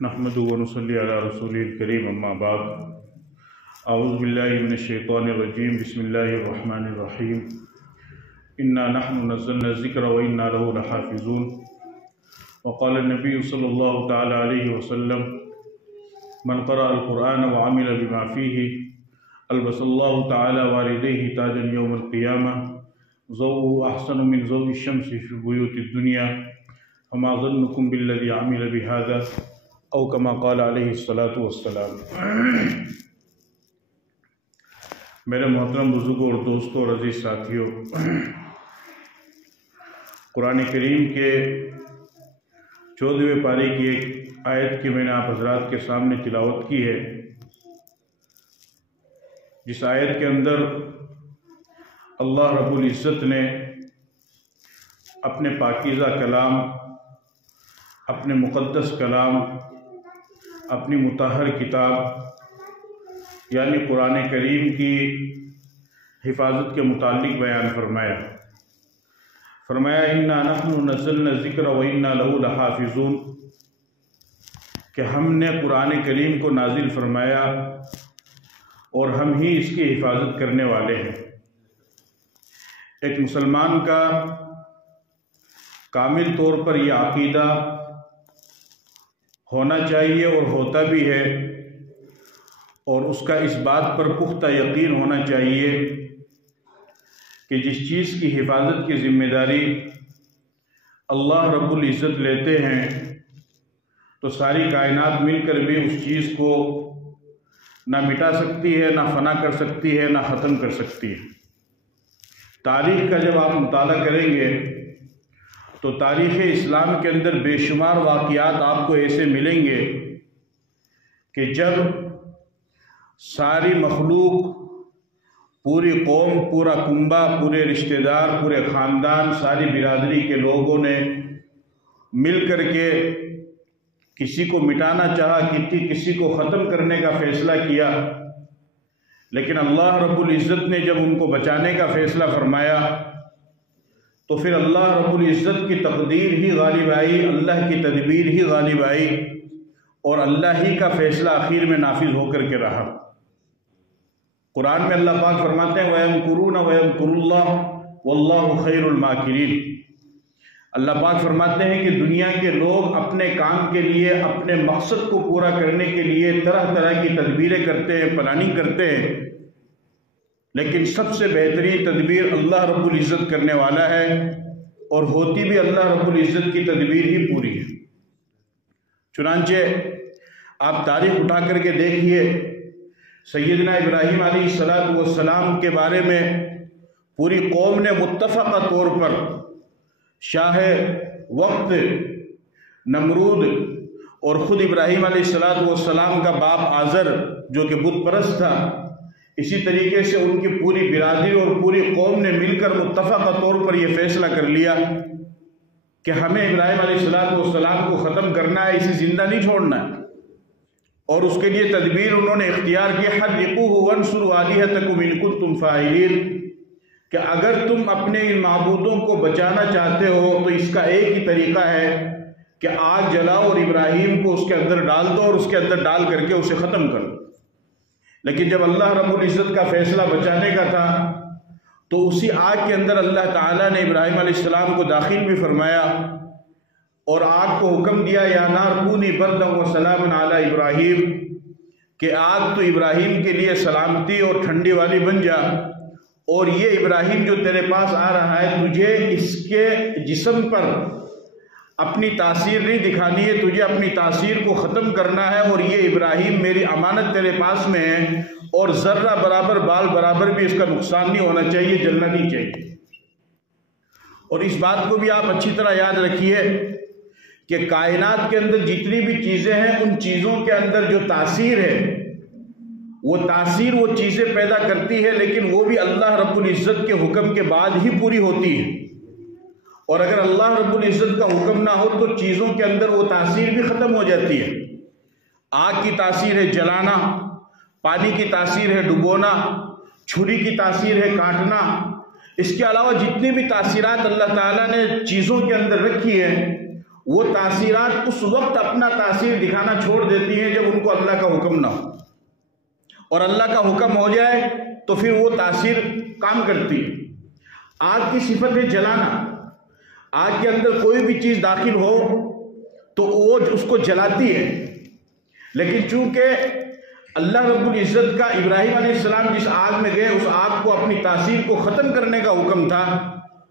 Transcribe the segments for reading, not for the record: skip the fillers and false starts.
نحمدہ ونصلی علی رسولہ الکریم اما بعد اعوذ باللہ من الشیطان الرجیم بسم اللہ الرحمن الرحیم انا نحن نزلنا الذکر وانا له لحافظون وقال النبی صلی اللہ تعالی علیہ وسلم من قرأ القرآن وعمل بما فیہ البس اللہ تعالی والدیہ تاجا یوم القیامہ ضوء احسن من ضوء الشمس فی بیوت الدنیا فما ظنکم بالذی عمل بهذا او کما قال علیہ الصلاۃ والسلام۔ میرے محترم بزرگوں اور دوستوں اور عزیز ساتھیوں، قرآن کریم کے 14ویں پارے کی ایک آیت کی میں نے آپ حضرات کے سامنے تلاوت کی ہے، جس آیت کے اندر اللہ رب العزت نے اپنے پاکیزہ کلام، اپنے مقدس کلام، اپنی مطہر کتاب یعنی قرآن کریم کی حفاظت کے متعلق بیان فرمایا انا نحن نزلنا الذکر وانا لہ لحافظون، کہ ہم نے قرآن کریم کو نازل فرمایا اور ہم ہی اس کی حفاظت کرنے والے ہیں۔ ایک مسلمان کا کامل طور پر یہ عقیدہ ہونا چاہیے اور ہوتا بھی ہے، اور اس کا اس بات پر پختہ یقین ہونا چاہیے کہ جس چیز کی حفاظت کی ذمہ داری اللہ رب العزت لیتے ہیں تو ساری کائنات مل کر بھی اس چیز کو نہ مٹا سکتی ہے، نہ فنا کر سکتی ہے، نہ ختم کر سکتی ہے۔ تاریخ کا جب آپ مطالعہ کریں گے تو تاریخ اسلام کے اندر بے شمار واقعات آپ کو ایسے ملیں گے کہ جب ساری مخلوق، پوری قوم، پورا کنبہ، پورے رشتہ دار، پورے خاندان، ساری برادری کے لوگوں نے مل کر کے کسی کو مٹانا چاہا، کسی کو ختم کرنے کا فیصلہ کیا، لیکن اللہ رب العزت نے جب ان کو بچانے کا فیصلہ فرمایا تو پھر اللہ رب العزت کی تقدیر ہی غالب آئی، اللہ کی تدبیر ہی غالب آئی، اور اللہ ہی کا فیصلہ آخر میں نافذ ہو کر کے رہا۔ قرآن میں اللہ پاک فرماتے ہیں وَيَمْكُرُونَ وَيَمْكُرُ اللَّهُ وَاللَّهُ خَيْرُ الْمَاكِرِينَ۔ اللہ پاک فرماتے ہیں کہ دنیا کے لوگ اپنے کام کے لیے، اپنے مقصد کو پورا کرنے کے لیے طرح طرح کی تدبیریں کرتے ہیں، پلاننگ کرتے ہیں، لیکن سب سے بہترین تدبیر اللہ رب العزت کرنے والا ہے، اور ہوتی بھی اللہ رب العزت کی تدبیر ہی پوری ہے۔ چنانچہ آپ تاریخ اٹھا کر کے دیکھیے، سیدنا ابراہیم علیہ السلام کے بارے میں پوری قوم نے متفقہ طور پر شاہ وقت نمرود اور خود ابراہیم علیہ السلام کا باپ آزر جو کہ بت پرست تھا، اسی طریقے سے ان کی پوری برادری اور پوری قوم نے مل کر متفقہ طور پر یہ فیصلہ کر لیا کہ ہمیں ابراہیم علیہ السلام کو ختم کرنا ہے، اسے زندہ نہیں چھوڑنا ہے، اور اس کے لیے تدبیر انہوں نے اختیار کی حَرِّقُوهُ وَانْصُرُوا آلِهَتَكُمْ إِن كُنتُمْ فَاعِلِينَ، کہ اگر تم اپنے ان معبودوں کو بچانا چاہتے ہو تو اس کا ایک ہی طریقہ ہے کہ آگ جلاؤ اور ابراہیم کو اس کے اندر ڈال دو اور اس کے اندر ڈال کر کے اسے ختم کر دو۔ لیکن جب اللہ رب العزت کا فیصلہ بچانے کا تھا تو اسی آگ کے اندر اللہ تعالیٰ نے ابراہیم علیہ السلام کو داخل بھی فرمایا اور آگ کو حکم دیا یا نار کونی بردا وسلام علی ابراہیم، کہ آگ تو ابراہیم کے لیے سلامتی اور ٹھنڈی والی بن جا، اور یہ ابراہیم جو تیرے پاس آ رہا ہے تجھے اس کے جسم پر اپنی تاثیر نہیں دکھانی ہے، تجھے اپنی تاثیر کو ختم کرنا ہے، اور یہ ابراہیم میری امانت تیرے پاس میں ہے، اور ذرہ برابر بال برابر بھی اس کا نقصان نہیں ہونا چاہیے، جلنا نہیں چاہیے۔ اور اس بات کو بھی آپ اچھی طرح یاد رکھیے کہ کائنات کے اندر جتنی بھی چیزیں ہیں ان چیزوں کے اندر جو تاثیر ہے وہ تاثیر وہ چیزیں پیدا کرتی ہے، لیکن وہ بھی اللہ رب العزت کے حکم کے بعد ہی پوری ہوتی ہے، اور اگر اللہ رب العزت کا حکم نہ ہو تو چیزوں کے اندر وہ تاثیر بھی ختم ہو جاتی ہے۔ آگ کی تاثیر ہے جلانا، پانی کی تاثیر ہے ڈبونا، چھری کی تاثیر ہے کاٹنا، اس کے علاوہ جتنی بھی تاثیرات اللہ تعالیٰ نے چیزوں کے اندر رکھی ہیں وہ تاثیرات اس وقت اپنا تاثیر دکھانا چھوڑ دیتی ہیں جب ان کو اللہ کا حکم نہ ہو، اور اللہ کا حکم ہو جائے تو پھر وہ تاثیر کام کرتی ہے۔ آگ کی صفت ہے جلانا، آگ کے اندر کوئی بھی چیز داخل ہو تو وہ اس کو جلاتی ہے، لیکن چونکہ اللہ رب العزت کا ابراہیم علیہ السلام جس آگ میں گئے اس آگ کو اپنی تاثیر کو ختم کرنے کا حکم تھا،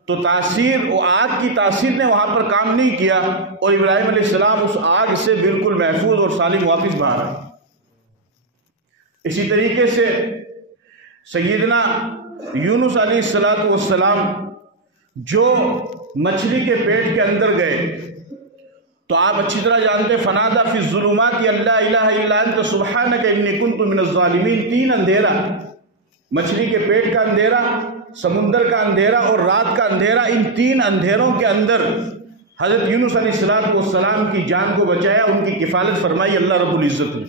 تو وہ آگ کی تاثیر نے وہاں پر کام نہیں کیا، اور ابراہیم علیہ السلام اس آگ سے بالکل محفوظ اور سالم واپس باہر آئے۔ اسی طریقے سے سیدنا یونس علیہ السلام جو مچھلی کے پیٹ کے اندر گئے، تو آپ اچھی طرح جانتے فنادا فی الظلمات لا الہ الا انت سبحانک انی کنت من الظالمین، تین اندھیرا، مچھلی کے پیٹ کا اندھیرا، سمندر کا اندھیرا اور رات کا اندھیرا، ان تین اندھیروں کے اندر حضرت یونس علیہ السلام کی جان کو بچایا، ان کی کفالت فرمائی اللہ رب العزت نے۔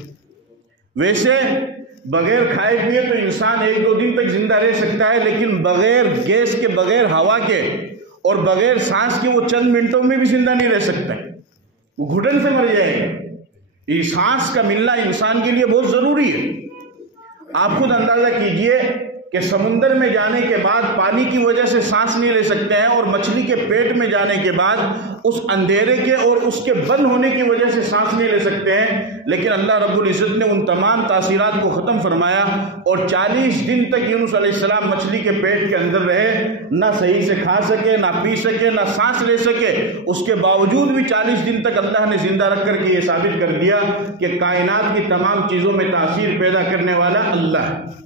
ویسے بغیر کھائے پیے تو انسان 1-2 دن تک زندہ رہ سکتا ہے، لیکن بغیر گیس کے، بغیر ہوا کے اور بغیر سانس کے وہ چند منٹوں میں بھی زندہ نہیں رہ سکتا، وہ گھٹن سے مر جائے گا۔ یہ سانس کا ملنا انسان کے لیے بہت ضروری ہے۔ آپ خود اندازہ کیجئے کہ سمندر میں جانے کے بعد پانی کی وجہ سے سانس نہیں لے سکتے ہیں، اور مچھلی کے پیٹ میں جانے کے بعد اس اندھیرے کے اور اس کے بند ہونے کی وجہ سے سانس نہیں لے سکتے ہیں، لیکن اللہ رب العزت نے ان تمام تاثیرات کو ختم فرمایا، اور 40 دن تک یونس علیہ السلام مچھلی کے پیٹ کے اندر رہے، نہ صحیح سے کھا سکے، نہ پی سکے، نہ سانس لے سکے، اس کے باوجود بھی 40 دن تک اللہ نے زندہ رکھ کر کے یہ ثابت کر دیا کہ کائنات کی تمام چیزوں میں تاثیر پیدا کرنے والا اللہ ہے۔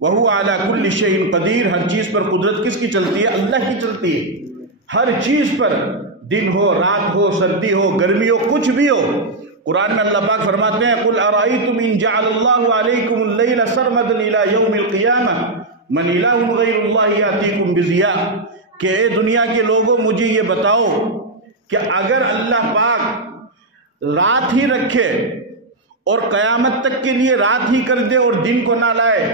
وَهُوَ عَلَى كُلِّ شَيْءٍ قَدِيرٌ، ہر چیز پر قدرت کس کی چلتی ہے؟ اللہ کی چلتی ہے۔ ہر چیز پر، دن ہو، رات ہو، سردی ہو، گرمی ہو، کچھ بھی ہو۔ قرآن میں اللہ پاک فرماتے ہیں قُلْ أَرَأَيْتُمْ إِنْ جَعَلَ اللَّهُ عَلَيْكُمُ اللَّيْلَ سَرْمَدًا إِلَى يَوْمِ الْقِيَامَةِ مَنْ إِلَٰهٌ غَيْرُ اللَّهِ يَأْتِيكُمْ بِضِيَاءٍ، کہ اے دنیا کے لوگوں مجھے یہ بتاؤ کہ اگر اللہ پاک رات ہی رکھے اور قیامت تک کے لیے رات ہی کر دے اور دن کو نہ لائے،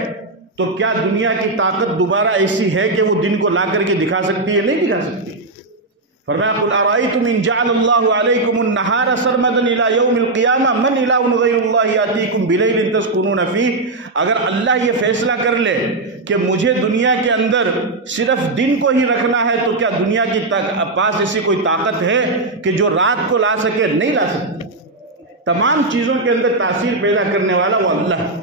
تو کیا دنیا کی طاقت دوبارہ ایسی ہے کہ وہ دن کو لا کر کے دکھا سکتی ہے؟ نہیں دکھا سکتی۔ فرمایا قُلْ أَرَأَيْتُمْ إِنْ جَعَلَ اللَّهُ عَلَيْكُمُ النَّهَارَ سَرْمَدًا إِلَى يَوْمِ الْقِيَامَةِ مَنْ إِلَٰهٌ غَيْرُ اللَّهِ يَأْتِيكُمْ بِلَيْلٍ تَسْكُنُونَ فِيهِ، اگر اللہ یہ فیصلہ کر لے کہ مجھے دنیا کے اندر صرف دن کو ہی رکھنا ہے، تو کیا دنیا کی پاس ایسی کوئی طاقت ہے کہ جو رات کو لا سکے؟ نہیں لا سکتی۔ تمام چیزوں کے اندر تاثیر پیدا کرنے والا وہ اللہ ہے۔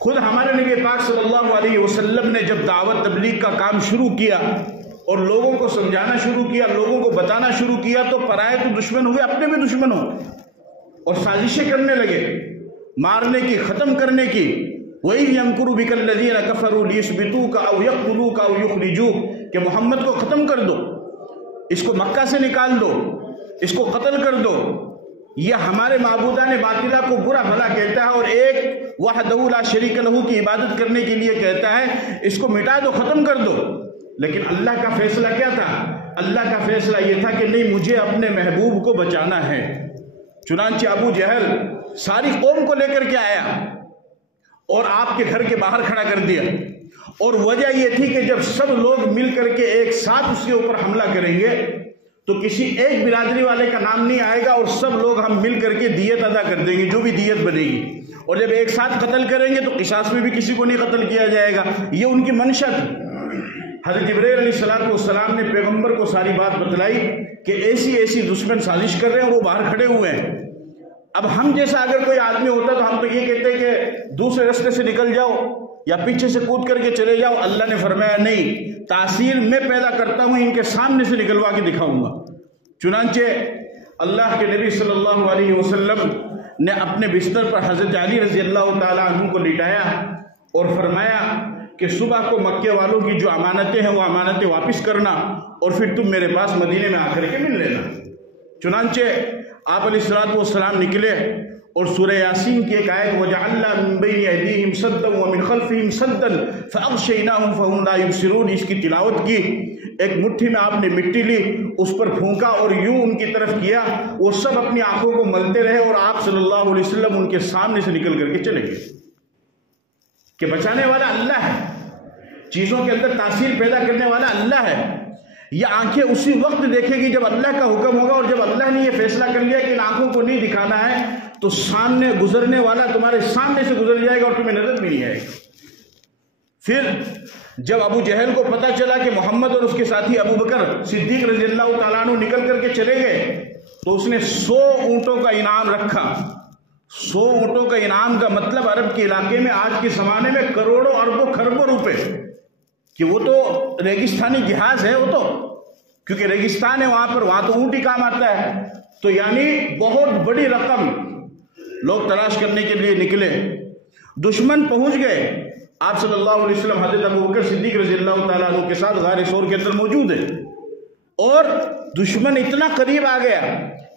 خود ہمارے نبی پاک صلی اللہ علیہ وسلم نے جب دعوت تبلیغ کا کام شروع کیا اور لوگوں کو سمجھانا شروع کیا، لوگوں کو بتانا شروع کیا، تو پرائے تو دشمن ہوئے، اپنے بھی دشمن ہوئے اور سازشیں کرنے لگے، مارنے کی، ختم کرنے کی۔ وَإِذْ يَمْكُرُ بِكَ الَّذِينَ كَفَرُوا لِيُثْبِتُوكَ أَوْ يَقْتُلُوكَ أَوْ يُخْرِجُوكَ، کہ محمد کو ختم کر دو، اس کو مکہ سے نکال دو، اس کو قتل کر دو۔ یہ ہمارے معبودان باطلہ کو برا بھلا کہتا ہے، اور ایک وحدہ لا شریک لہ کی عبادت کرنے کے لیے کہتا ہے اس کو مٹا دو، ختم کر دو۔ لیکن اللہ کا فیصلہ کیا تھا؟ اللہ کا فیصلہ یہ تھا کہ نہیں، مجھے اپنے محبوب کو بچانا ہے۔ چنانچہ ابو جہل ساری قوم کو لے کر کے آیا اور آپ کے گھر کے باہر کھڑا کر دیا، اور وجہ یہ تھی کہ جب سب لوگ مل کر کے ایک ساتھ اس کے اوپر حملہ کریں گے تو کسی ایک برادری والے کا نام نہیں آئے گا، اور سب لوگ ہم مل کر کے دیت ادا کر دیں گے، جو بھی دیت بنے گی، اور جب ایک ساتھ قتل کریں گے تو قصاص میں بھی کسی کو نہیں قتل کیا جائے گا۔ یہ ان کی منشا تھی۔ حضرت جبرائیل علیہ السلام نے پیغمبر کو ساری بات بتلائی کہ ایسی ایسی دشمن سازش کر رہے ہیں، وہ باہر کھڑے ہوئے ہیں۔ اب ہم جیسا اگر کوئی آدمی ہوتا تو ہم تو یہ کہتے کہ دوسرے راستے سے نکل جاؤ یا پیچھے سے کود کر کے چلے جاؤ۔ اللہ نے فرمایا نہیں، تاثیر میں پیدا کرتا ہوں، ان کے سامنے سے نکلوا کے دکھاؤں گا۔ چنانچہ اللہ کے نبی صلی اللہ علیہ وسلم نے اپنے بستر پر حضرت علی رضی اللہ تعالیٰ عنہ کو لٹایا اور فرمایا کہ صبح کو مکے والوں کی جو امانتیں ہیں وہ امانتیں واپس کرنا، اور پھر تم میرے پاس مدینے میں آ کر کے مل لینا۔ چنانچہ آپ علیہ السلام نکلے اور سورہ یاسین کی ایک آیت وَجَعَلْنَا مِن بَيْنِ أَيْدِيهِمْ سَدًّا وَمِنْ خَلْفِهِمْ سَدًّا فَأَغْشَيْنَاهُمْ فَهُمْ لَا يُبْصِرُونَ، اس کی تلاوت کی، ایک مٹھی میں آپ نے مٹی لی، اس پر پھونکا اور یوں ان کی طرف کیا، وہ سب اپنی آنکھوں کو ملتے رہے، اور آپ صلی اللہ علیہ وسلم ان کے سامنے سے نکل کر کے چلے گئے۔ کہ بچانے والا اللہ ہے، چیزوں کے اندر تاثیر پیدا کرنے والا اللہ ہے۔ یہ آنکھیں اسی وقت دیکھے گی جب اللہ کا حکم ہوگا، اور جب اللہ نے یہ فیصلہ کر لیا کہ ان آنکھوں کو نہیں دکھانا ہے تو سامنے گزرنے والا تمہارے سامنے سے گزر جائے گا اور تمہیں نظر بھی نہیں آئے گا۔ پھر جب ابو جہل کو پتا چلا کہ محمد اور اس کے ساتھی ابو بکر صدیق رضی اللہ تعالیٰ عنہ نکل کر کے چلے گئے تو اس نے 100 اونٹوں کا انعام رکھا۔ 100 اونٹوں کا انعام کا مطلب عرب کے علاقے میں آج کے زمانے میں کروڑوں اربوں خربوں روپے، کہ وہ تو ریگستانی جہاز ہے، وہ تو کیونکہ ریگستان ہے وہاں تو اونٹ ہی کام آتا ہے، تو یعنی بہت بڑی رقم لوگ تلاش کرنے کے لیے نکلے۔ دشمن پہنچ گئے، آپ صلی اللہ علیہ وسلم حضرت ابو بکر صدیق رضی اللہ تعالیٰ عنہ کے ساتھ غار ثور کے اندر موجود ہے، اور دشمن اتنا قریب آ گیا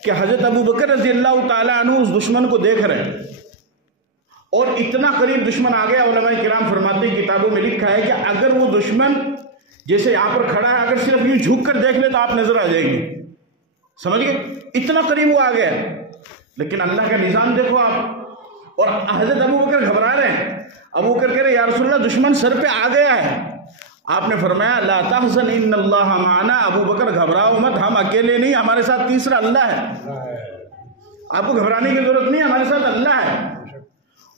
کہ حضرت ابو بکر رضی اللہ تعالیٰ عنہ اس دشمن کو دیکھ رہے ہیں، اور اتنا قریب دشمن آ گیا، علماء کرام فرماتے ہیں کتابوں میں لکھا ہے کہ اگر وہ دشمن جیسے یہاں پر کھڑا ہے، اگر صرف یوں جھک کر دیکھ لے تو آپ نظر آ جائیں گے، سمجھ گئے؟ اتنا قریب وہ آ گیا، لیکن اللہ کا نظام دیکھو آپ۔ اور حضرت ابو بکر گھبرا رہے ہیں، ابو بکر کہہ رہے یا رسول اللہ دشمن سر پہ آ گیا ہے۔ آپ نے فرمایا لا تحزن ان اللہ معنا، ابو بکر گھبراؤ مت، ہم اکیلے نہیں، ہمارے ساتھ تیسرا اللہ ہے، آپ کو گھبرانے کی ضرورت نہیں، ہمارے ساتھ اللہ ہے۔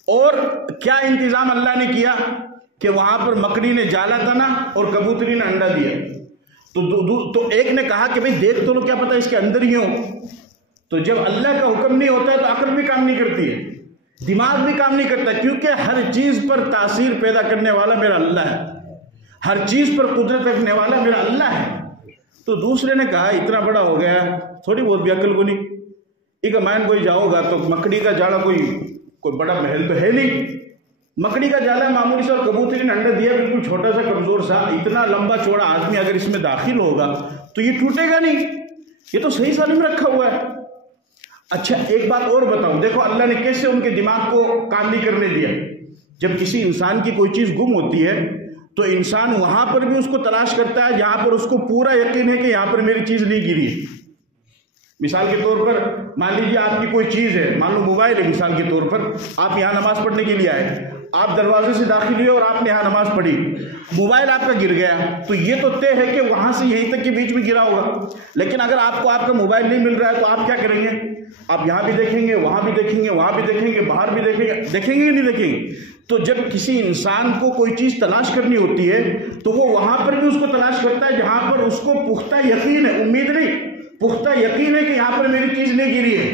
اور کیا انتظام اللہ نے کیا کہ وہاں پر مکڑی نے جالا تنا اور کبوتری نے انڈا دیا، تو ایک نے کہا کہ بھئی دیکھ تو لو، کیا پتہ اس کے اندر ہی ہو۔ تو جب اللہ کا حکم نہیں ہوتا ہے تو عقل بھی کام نہیں کرتی ہے، دماغ بھی کام نہیں کرتا، کیونکہ ہر چیز پر تاثیر پیدا کرنے والا میرا اللہ ہے، ہر چیز پر قدرت رکھنے والا میرا اللہ ہے۔ تو دوسرے نے کہا اتنا بڑا ہو گیا تھوڑی بہت بھی عقل کو نہیں، ایک مائن کوئی جاؤ گا تو مکڑی کا جالا کوئی بڑا محل تو ہے نہیں، مکڑی کا جالا معمولی سا، اور کبوتری نے انڈا دیا بالکل چھوٹا سا کمزور سا، اتنا لمبا چوڑا آدمی اگر اس میں داخل ہوگا تو یہ ٹوٹے گا نہیں، یہ تو صحیح سالم رکھا ہوا ہے۔ اچھا ایک بات اور بتاؤں، دیکھو اللہ نے کیسے ان کے دماغ کو کام نہیں کرنے دیا۔ جب کسی انسان کی کوئی چیز گم ہوتی ہے تو انسان وہاں پر بھی اس کو تلاش کرتا ہے جہاں پر اس کو پورا یقین ہے کہ یہاں پر میری چیز نہیں گری ہے۔ مثال کے طور پر مان لیجیے آپ کی کوئی چیز ہے، مان لو موبائل ہے، مثال کے طور پر آپ یہاں نماز پڑھنے کے لیے آئے، آپ دروازے سے داخل ہوئے اور آپ نے یہاں نماز پڑھی، موبائل آپ کا گر گیا، تو یہ تو طے ہے کہ وہاں سے یہیں تک کے بیچ میں گرا ہوگا۔ لیکن اگر آپ کو آپ کا موبائل نہیں مل رہا ہے تو آپ کیا کریں گے؟ آپ یہاں بھی دیکھیں گے، وہاں بھی دیکھیں گے، وہاں بھی دیکھیں گے، باہر بھی دیکھیں گے، دیکھیں گے یا نہیں دیکھیں گے؟ تو جب کسی انسان کو کوئی چیز تلاش کرنی ہوتی ہے تو وہ وہاں پر بھی اس کو تلاش کرتا ہے جہاں پر اس کو پختہ یقین ہے، امید نہیں، پختہ یقین ہے کہ یہاں پر میری چیز نہیں گری ہے۔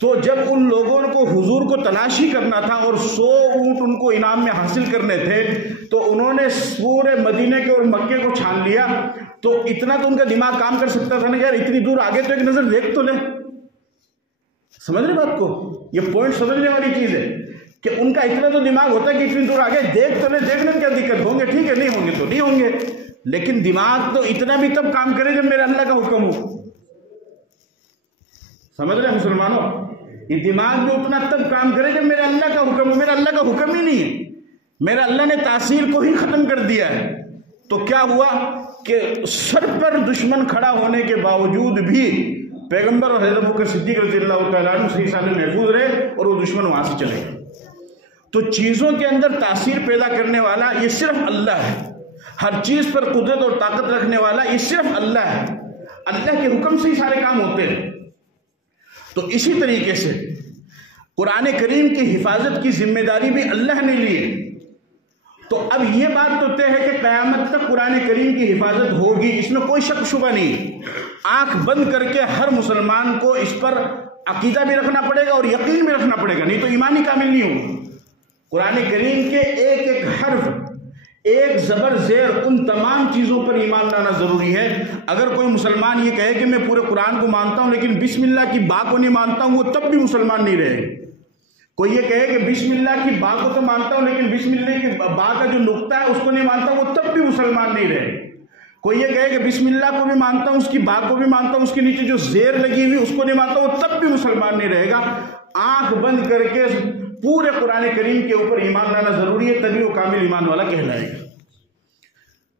تو جب ان لوگوں کو حضور کو تلاش ہی کرنا تھا اور 100 اونٹ ان کو انعام میں حاصل کرنے تھے تو انہوں نے پورے مدینے کے اور مکے کو چھان لیا، تو اتنا تو ان کا دماغ کام کر سکتا تھا نا یار، اتنی دور آگے تو ایک نظر دیکھ تو لے۔ سمجھ رہے بات کو؟ یہ پوائنٹ سمجھنے والی چیز ہے کہ ان کا اتنا تو دماغ ہوتا ہے کہ اتنی دور آگے دیکھ تو لے، دیکھنے میں کیا دقت، ہوں گے ٹھیک ہے، نہیں ہوں گے تو نہیں ہوں گے، لیکن دماغ تو اتنا بھی تب کام کرے جب میرے اللہ کا حکم ہو۔ سمجھ رہے مسلمانوں؟ یہ دماغ جو اتنا تب کام کرے جب میرے اللہ کا حکم ہو، میرا اللہ کا حکم ہی نہیں ہے، میرا اللہ نے تاثیر کو ہی ختم کر دیا ہے۔ تو کیا ہوا کہ سر پر دشمن کھڑا ہونے کے باوجود بھی پیغمبر اور حضرت ابوبکر صدیق رضی اللہ تعالیٰ عنہ صحیح سالم محفوظ رہے اور وہ دشمن وہاں سے چلے گئے۔ تو چیزوں کے اندر تاثیر پیدا کرنے والا یہ صرف اللہ ہے، ہر چیز پر قدرت اور طاقت رکھنے والا یہ صرف اللہ ہے، اللہ کے حکم سے ہی سارے کام ہوتے ہیں۔ تو اسی طریقے سے قرآن کریم کی حفاظت کی ذمہ داری بھی اللہ نے لی ہے۔ تو اب یہ بات تو طے ہے کہ قیامت تک قرآن کریم کی حفاظت ہوگی، اس میں کوئی شک شبہ نہیں۔ آنکھ بند کر کے ہر مسلمان کو اس پر عقیدہ بھی رکھنا پڑے گا اور یقین بھی رکھنا پڑے گا، نہیں تو ایمان ہی کامل نہیں ہوگا۔ قرآن کریم کے ایک ایک حرف، ایک زبر زیر، ان تمام چیزوں پر ایمان لانا ضروری ہے۔ اگر کوئی مسلمان یہ کہے کہ میں پورے قرآن کو مانتا ہوں لیکن بسم اللہ کی با کو نہیں مانتا ہوں، وہ تب بھی مسلمان نہیں رہے۔ کوئی یہ کہے کہ بسم اللہ کی با کو تو مانتا ہوں لیکن بسم اللہ کی با کا جو نقطہ ہے اس کو نہیں مانتا، وہ تب بھی مسلمان نہیں رہے۔ کوئی یہ کہے کہ بسم اللہ کو بھی مانتا ہوں، اس کی با کو بھی مانتا ہوں، اس کے نیچے جو زیر لگی ہوئی اس کو نہیں مانتا، وہ تب بھی مسلمان نہیں رہے گا۔ آنکھ بند کر کے پورے قرآن کریم کے اوپر ایمان لانا ضروری ہے، تبھی وہ کامل ایمان والا کہلائے گا۔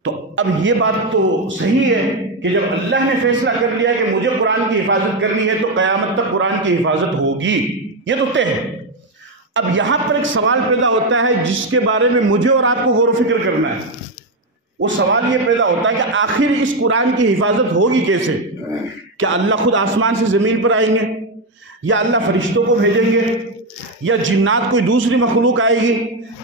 تو اب یہ بات تو صحیح ہے کہ جب اللہ نے فیصلہ کر لیا کہ مجھے قرآن کی حفاظت کرنی ہے تو قیامت تک قرآن کی حفاظت ہوگی، یہ تو طے ہے۔ اب یہاں پر ایک سوال پیدا ہوتا ہے جس کے بارے میں مجھے اور آپ کو غور و فکر کرنا ہے۔ وہ سوال یہ پیدا ہوتا ہے کہ آخر اس قرآن کی حفاظت ہوگی کیسے؟ کیا اللہ خود آسمان سے زمین پر آئیں گے، یا اللہ فرشتوں کو بھیجیں گے، یا جنات کوئی دوسری مخلوق آئے گی،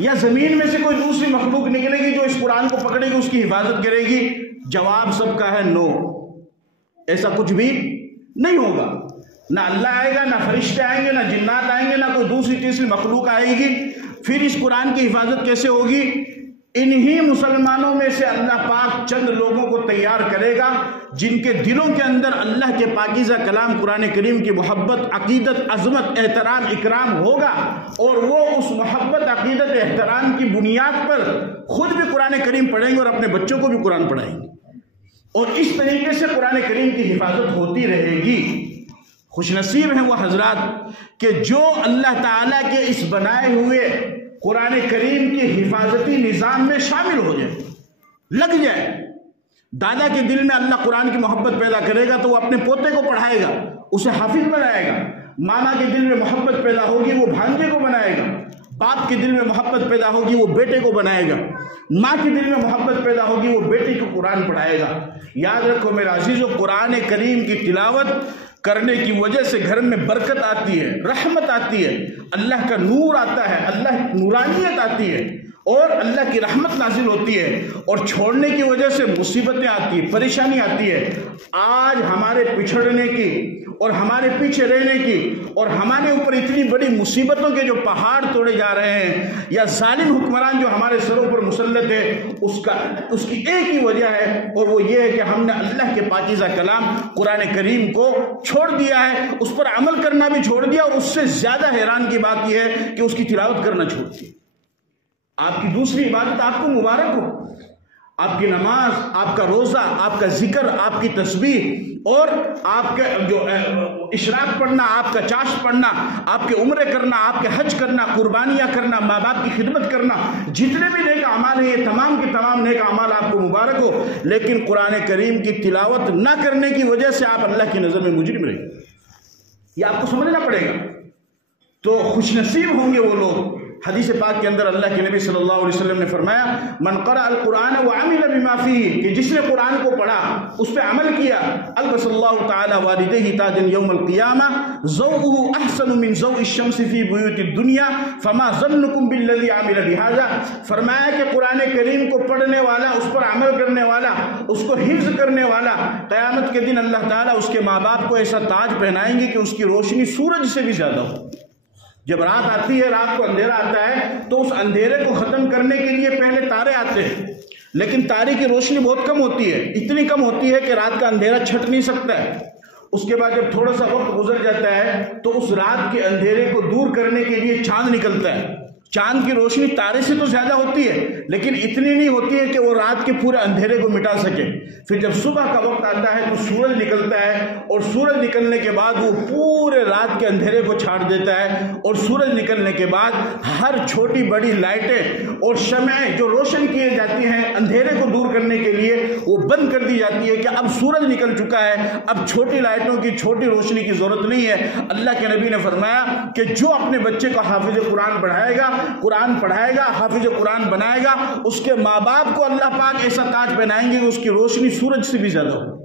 یا زمین میں سے کوئی دوسری مخلوق نکلے گی جو اس قرآن کو پکڑے گی، اس کی حفاظت کرے گی؟ جواب سب کا ہے نو، ایسا کچھ بھی نہیں ہوگا۔ نہ اللہ آئے گا، نہ فرشتے آئیں گے، نہ جنات آئیں گے، نہ کوئی دوسری تیسری مخلوق آئے گی۔ پھر اس قرآن کی حفاظت کیسے ہوگی؟ انہی مسلمانوں میں سے اللہ پاک چند لوگوں کو تیار کرے گا جن کے دلوں کے اندر اللہ کے پاکیزہ کلام قرآن کریم کی محبت، عقیدت، عظمت، احترام، اکرام ہوگا، اور وہ اس محبت، عقیدت، احترام کی بنیاد پر خود بھی قرآن کریم پڑھیں گے اور اپنے بچوں کو بھی قرآن پڑھائیں گے، اور اس طریقے سے قرآن کریم کی حفاظت ہوتی رہے گی۔ خوش نصیب ہیں وہ حضرات کہ جو اللہ تعالیٰ کے اس بنائے ہوئے قرآن کریم کی حفاظتی نظام میں شامل ہو جائے، لگ جائے۔ دادا کے دل میں اللہ قرآن کی محبت پیدا کرے گا تو وہ اپنے پوتے کو پڑھائے گا، اسے حافظ بنائے گا۔ ماما کے دل میں محبت پیدا ہوگی، وہ بھانجے کو بنائے گا۔ باپ کے دل میں محبت پیدا ہوگی، وہ بیٹے کو بنائے گا۔ ماں کے دل میں محبت پیدا ہوگی، وہ بیٹے کو قرآن پڑھائے گا۔ یاد رکھو میرے عزیزو، قرآن کریم کی تلاوت کرنے کی وجہ سے گھر میں برکت آتی ہے، رحمت آتی ہے، اللہ کا نور آتا ہے، اللہ نورانیت آتی ہے، اور اللہ کی رحمت نازل ہوتی ہے، اور چھوڑنے کی وجہ سے مصیبتیں آتی ہیں، پریشانی آتی ہے۔ آج ہمارے پچھڑنے کی اور ہمارے پیچھے رہنے کی اور ہمارے اوپر اتنی بڑی مصیبتوں کے جو پہاڑ توڑے جا رہے ہیں، یا ظالم حکمران جو ہمارے سروں پر مسلط ہے، اس کی ایک ہی وجہ ہے، اور وہ یہ ہے کہ ہم نے اللہ کے پاکیزہ کلام قرآن کریم کو چھوڑ دیا ہے، اس پر عمل کرنا بھی چھوڑ دیا، اور اس سے زیادہ حیران کی بات یہ ہے کہ اس کی تلاوت کرنا چھوڑ دیا۔ آپ کی دوسری عبادت آپ کو مبارک ہو، آپ کی نماز، آپ کا روزہ، آپ کا ذکر، آپ کی تسبیح، اور آپ کے جو اشراق پڑھنا، آپ کا چاشت پڑھنا، آپ کے عمرے کرنا، آپ کے حج کرنا، قربانیاں کرنا، ماں باپ کی خدمت کرنا، جتنے بھی نیک اعمال ہیں یہ تمام کے تمام نیک اعمال آپ کو مبارک ہو، لیکن قرآن کریم کی تلاوت نہ کرنے کی وجہ سے آپ اللہ کی نظر میں مجرم رہے، یہ آپ کو سمجھنا پڑے گا۔ تو خوش نصیب ہوں گے وہ لوگ۔ حدیث پاک کے اندر اللہ کے نبی صلی اللہ علیہ وسلم نے فرمایا، من قرأ القرآن وعمل بما فیہ، کہ جس نے قرآن کو پڑھا، اس پہ عمل کیا، البس اللہ تعالی والدیہ تاجا یوم القیامہ ضوءہ احسن من ضوء الشمس فی بیوت الدنیا فما ظنکم بالذی عمل بہذا۔ فرمایا کہ قرآن کریم کو پڑھنے والا، اس پر عمل کرنے والا، اس کو حفظ کرنے والا، قیامت کے دن اللہ تعالیٰ اس کے ماں باپ کو ایسا تاج پہنائیں گے کہ اس کی روشنی سورج سے بھی زیادہ ہو۔ جب رات آتی ہے، رات کو اندھیرا آتا ہے، تو اس اندھیرے کو ختم کرنے کے لیے پہلے تارے آتے ہیں، لیکن تارے کی روشنی بہت کم ہوتی ہے، اتنی کم ہوتی ہے کہ رات کا اندھیرا چھٹ نہیں سکتا ہے۔ اس کے بعد جب تھوڑا سا وقت گزر جاتا ہے تو اس رات کے اندھیرے کو دور کرنے کے لیے چاند نکلتا ہے۔ چاند کی روشنی تارے سے تو زیادہ ہوتی ہے، لیکن اتنی نہیں ہوتی ہے کہ وہ رات کے پورے اندھیرے کو مٹا سکے۔ پھر جب صبح کا وقت آتا ہے تو سورج نکلتا ہے، اور سورج نکلنے کے بعد وہ پورے رات کے اندھیرے کو چھاڑ دیتا ہے، اور سورج نکلنے کے بعد ہر چھوٹی بڑی لائٹیں اور شمعیں جو روشن کیے جاتی ہیں اندھیرے کو دور کرنے کے لیے، وہ بند کر دی جاتی ہے کہ اب سورج نکل چکا ہے، اب چھوٹی لائٹوں کی، چھوٹی روشنی کی ضرورت نہیں ہے۔ اللہ کے نبی نے فرمایا کہ جو اپنے بچے کو حافظ قرآن پڑھائے گا، قرآن پڑھائے گا، حافظ قرآن بنائے گا، اس کے ماں باپ کو اللہ پاک ایسا تاج پہنائیں گے کہ اس کی روشنی سورج سے بھی زیادہ ہو۔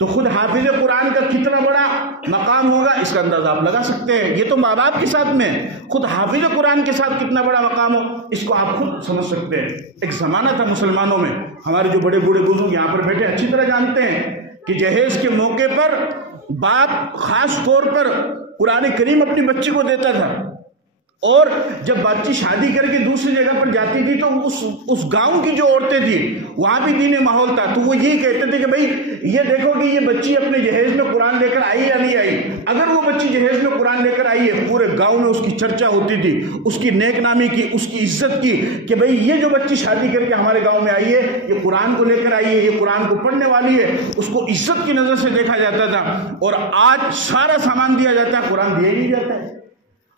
تو خود حافظ قرآن کا کتنا بڑا مقام ہوگا اس کا اندازہ آپ لگا سکتے ہیں۔ یہ تو ماں باپ کے ساتھ میں، خود حافظ قرآن کے ساتھ کتنا بڑا مقام ہو اس کو آپ خود سمجھ سکتے ہیں۔ ایک زمانہ تھا مسلمانوں میں، ہمارے جو بڑے بوڑھے بزرگ یہاں پر بیٹھے اچھی طرح جانتے ہیں کہ جہیز کے موقع پر باپ خاص طور پر قرآن کریم اپنی بچی کو دیتا تھا، اور جب بچی شادی کر کے دوسری جگہ پر جاتی تھی تو اس گاؤں کی جو عورتیں تھیں وہاں بھی دینی ماحول تھا، تو وہ یہی کہتے تھے کہ بھائی یہ دیکھو کہ یہ بچی اپنے جہیز میں قرآن لے کر آئی یا نہیں آئی۔ اگر وہ بچی جہیز میں قرآن لے کر آئی ہے، پورے گاؤں میں اس کی چرچا ہوتی تھی، اس کی نیک نامی کی، اس کی عزت کی، کہ بھائی یہ جو بچی شادی کر کے ہمارے گاؤں میں آئی ہے یہ قرآن کو لے کر آئی ہے، یہ قرآن کو پڑھنے والی ہے۔ اس کو عزت کی نظر سے دیکھا جاتا تھا، اور آج سارا سامان دیا جاتا ہے، قرآن دیا ہی نہیں جاتا ہے،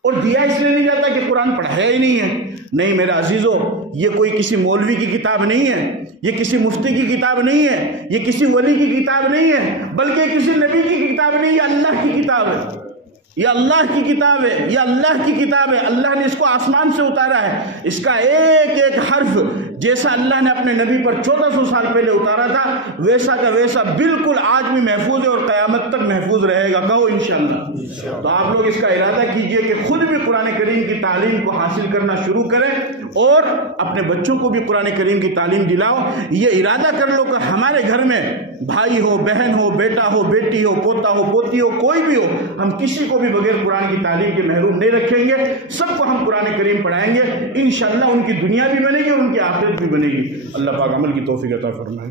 اور دیا اس لیے نہیں جاتا کہ قرآن پڑھایا ہی نہیں ہے۔ نہیں میرے عزیزو، یہ کوئی کسی مولوی کی کتاب نہیں ہے، یہ کسی مفتی کی کتاب نہیں ہے، یہ کسی ولی کی کتاب نہیں ہے، بلکہ کسی نبی کی کتاب نہیں، یہ اللہ کی کتاب ہے، یہ اللہ کی کتاب ہے، یہ اللہ کی کتاب ہے۔ اللہ نے اس کو آسمان سے اتارا ہے، اس کا ایک ایک حرف جیسا اللہ نے اپنے نبی پر 1400 سال پہلے اتارا تھا ویسا کا ویسا بالکل آج بھی محفوظ ہے اور قیامت تک محفوظ رہے گا، کہو انشاءاللہ۔ تو آپ لوگ اس کا ارادہ کیجئے کہ خود بھی قرآن کریم کی تعلیم کو حاصل کرنا شروع کریں اور اپنے بچوں کو بھی قرآن کریم کی تعلیم دلاؤ۔ یہ ارادہ کر لو کہ ہمارے گھر میں بھائی ہو، بہن ہو، بیٹا ہو، بیٹی ہو، پوتا ہو، پوتی ہو، کوئی بھی ہو، ہم کسی کو بھی بغیر قرآن کی تعلیم کے محروم نہیں رکھیں گے، سب کو ہم قرآن کریم پڑھائیں گے، انشاءاللہ ان کی دنیا بھی بنے گی اور ان کی آخرت بھی بنے گی۔ اللہ پاک عمل کی توفیق عطا فرمائے۔